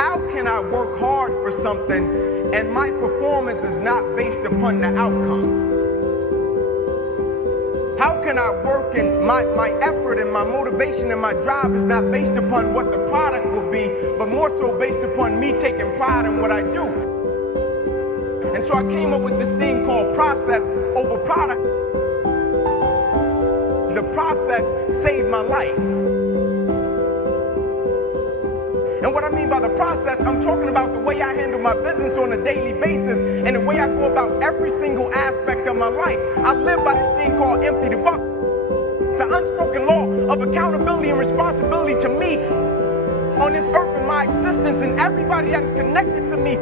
How can I work hard for something and my performance is not based upon the outcome? How can I work and my effort and my motivation and my drive is not based upon what the product will be, but more so based upon me taking pride in what I do? And so I came up with this thing called process over product. The process saved my life. And what I mean by the process, I'm talking about the way I handle my business on a daily basis and the way I go about every single aspect of my life. I live by this thing called empty the bucket. It's an unspoken law of accountability and responsibility to me on this earth and my existence and everybody that is connected to me.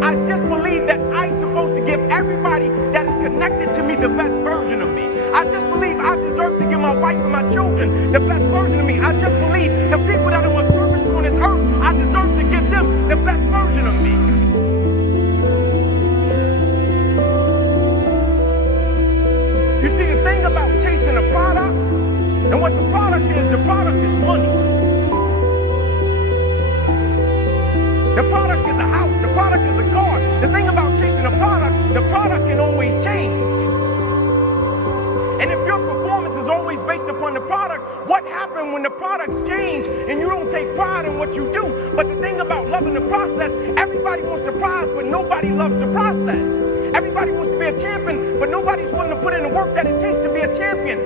I just believe that I'm supposed to give everybody that is connected to me the best version of me. I just believe I deserve to give my wife and my children the best version of me. I just believe the people that I'm of service to on this earth, I deserve to give them the best version of me. You see, the thing about chasing a product and what the product is money. The product is a house, the product is a car. The thing about chasing a product, the product can always change. And if your performance is always based upon the product, what happens when the products change and you don't take pride in what you do? But the thing about loving the process, everybody wants the prize, but nobody loves the process. Everybody wants to be a champion, but nobody's willing to put in the work that it takes to be a champion.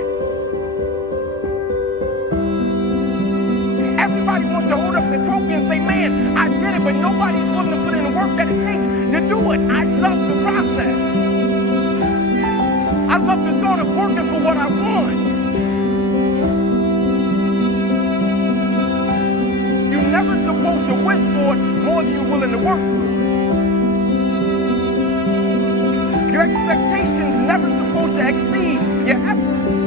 Everybody wants to hold up the trophy and say, man, I did it, but nobody's willing to put in the work that it takes to do it. I love the process. I love the thought of working for what I want. You're never supposed to wish for it more than you're willing to work for it. Your expectations are never supposed to exceed your effort.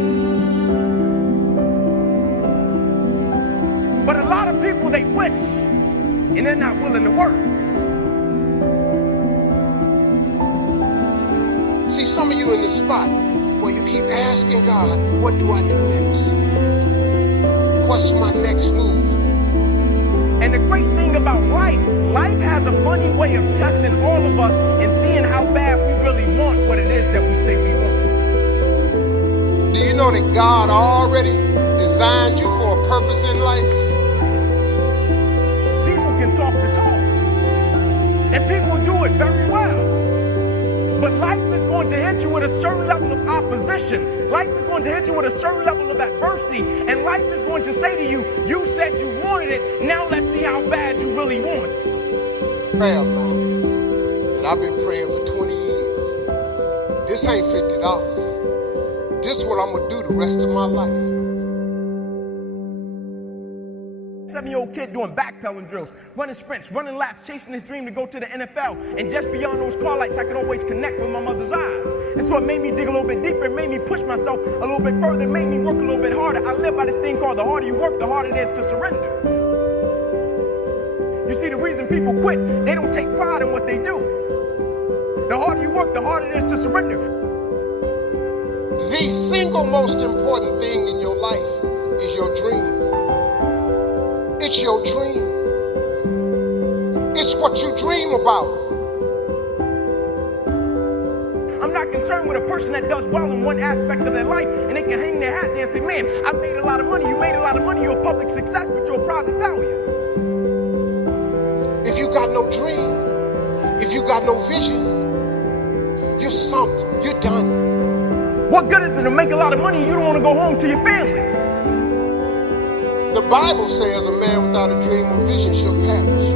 But a lot of people, they wish, and they're not willing to work. See, some of you in this spot where you keep asking God, what do I do next? What's my next move? And the great thing about life has a funny way of testing all of us and seeing how bad we really want what it is that we say we want. Do you know that God already designed you for a purpose in life? People can talk the talk, and people do it very well. But life is going to hit you with a certain level of opposition. Life is going to hit you with a certain level of adversity. And life is going to say to you, you said you wanted it, now let's see how bad you really want it. Prayer line. And I've been praying for 20 years. This ain't $50. This is what I'm going to do the rest of my life. 7-year-old kid doing backpedaling drills, running sprints, running laps, chasing his dream to go to the NFL. And just beyond those car lights, I could always connect with my mother's eyes. And so it made me dig a little bit deeper. It made me push myself a little bit further. It made me work a little bit harder. I live by this thing called the harder you work, the harder it is to surrender. You see, the reason people quit, they don't take pride in what they do. The harder you work, the harder it is to surrender. The single most important thing in your life is your dream. It's your dream. It's what you dream about. I'm not concerned with a person that does well in one aspect of their life and they can hang their hat there and say, man, I made a lot of money. You made a lot of money. You're a public success, but you're a private failure. If you got no dream, if you got no vision, you're sunk. You're done. What good is it to make a lot of money and you don't want to go home to your family? The Bible says a man without a dream or vision shall perish.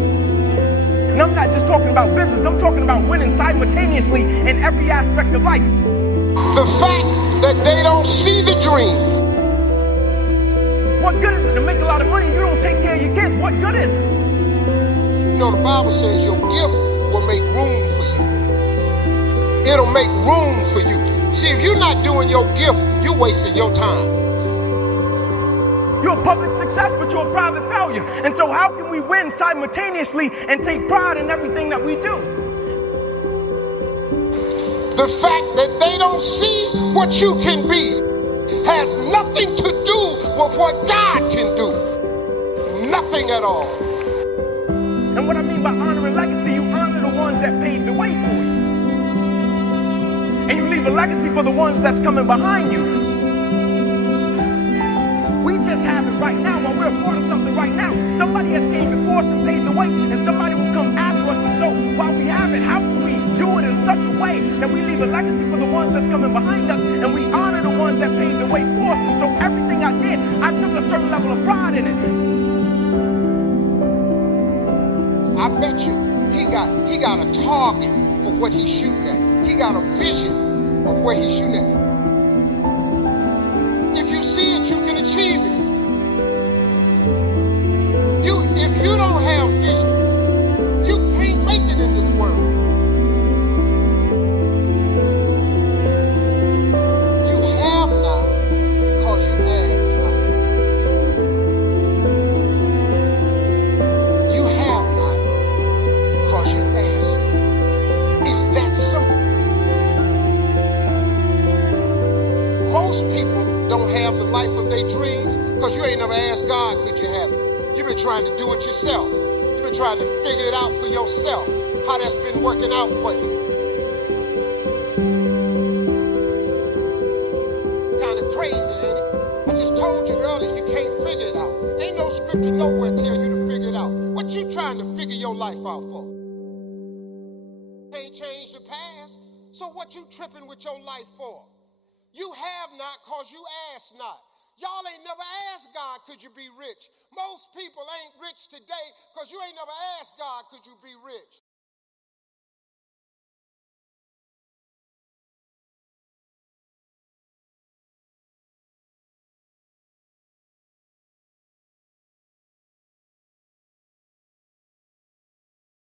And I'm not just talking about business. I'm talking about winning simultaneously in every aspect of life. The fact that they don't see the dream. What good is it to make a lot of money and you don't take care of your kids? What good is it? You know, the Bible says your gift will make room for you. It'll make room for you. See, if you're not doing your gift, you're wasting your time. You're a public success, but you're a private failure. And so how can we win simultaneously and take pride in everything that we do? The fact that they don't see what you can be has nothing to do with what God can do. Nothing at all. And what I mean by honoring legacy, you honor the ones that paved the way for you. And you leave a legacy for the ones that's coming behind you. We just have it right now while we're a part of something right now. Somebody has came before us and paved the way, and somebody will come after us. And so while we have it, how can we do it in such a way that we leave a legacy for the ones that's coming behind us, and we honor the ones that paved the way for us? And so everything I did, I took a certain level of pride in it. I bet you he got a target for what he's shooting at. He got a vision of where he's shooting at. If you see it, you can achieve it. If you don't have visions, you can't make it in this world. You have not because you ask not. You have not because you ask not. It's that simple. Most people don't have the life of their dreams because you ain't never asked God, could you have it? You've been trying to do it yourself. You've been trying to figure it out for yourself, how that's been working out for you. Kind of crazy, ain't it? I just told you earlier, you can't figure it out. Ain't no scripture nowhere tell you to figure it out. What you trying to figure your life out for? Can't change the past, so what you tripping with your life for? You have not because you ask not. Y'all ain't never asked God, could you be rich? Most people ain't rich today because you ain't never asked God, could you be rich?